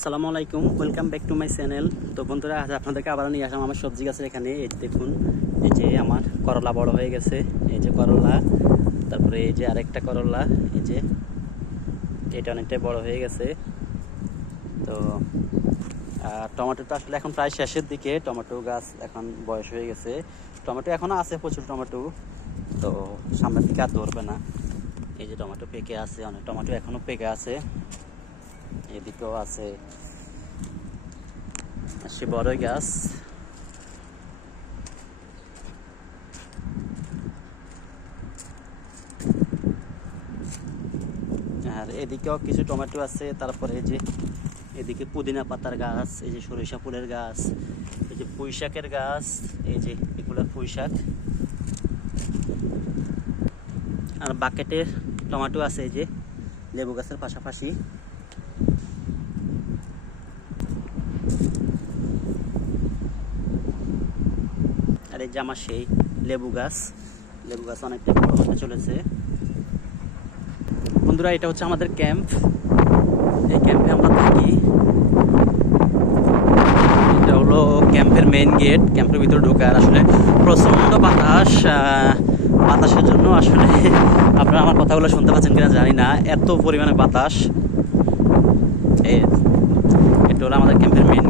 আসসালামু আলাইকুম welcome back to my channel তো বন্ধুরা, আজ আপনাদেরকে আবার নিয়ে আসলাম আমার সবজি গাছের এখানে। এই দেখুন, এই যে আমার করলা বড় হয়ে গেছে, এই যে করলা, তারপরে এই যে আরেকটা করলা, এই যে এটা অনেকটাই বড় হয়ে গেছে। তো, আর টমেটোটা আসলে এখন প্রায় শেষের দিকে, টমেটো গাছ এখন বয়স হয়ে গেছে। টমেটো এখনও আছে প্রচুর টমেটো, তো সামনের দিকে আর ধরবে না। এই যে টমেটো পেকে আছে, অনেক টমেটো এখনও পেকে আছে। এদিকেও আছে সে বড় গাছ। আর এদিকেও কিছু টমেটো আছে, তারপরে যে এদিকে পুদিনা পাতার গাছ, এই যে সরিষা ফুলের গাছ, এই যে পুঁই শাকের গাছ, এই যে এগুলো পুঁই শাক। আর বাকেটের টমেটো আছে এই যে লেবু গাছের পাশাপাশি। আর এই আমার সেই লেবু গাছ। লেবু গাছ অনেকটা বড় হতে চলেছে। বন্ধুরা, এটা হচ্ছে আমাদের ক্যাম্প। এই ক্যাম্পে আমরা থাকি। এটা হলো ক্যাম্পের মেইন গেট ক্যাম্পের ভিতরে ঢোকার। আসলে প্রচণ্ড বাতাস বাতাসের জন্য আসলে আপনারা আমার কথাগুলো শুনতে পাচ্ছেন কিনা জানি না। এত পরিমাণে বাতাস। এটা হলো আমাদের ক্যাম্পের মেইন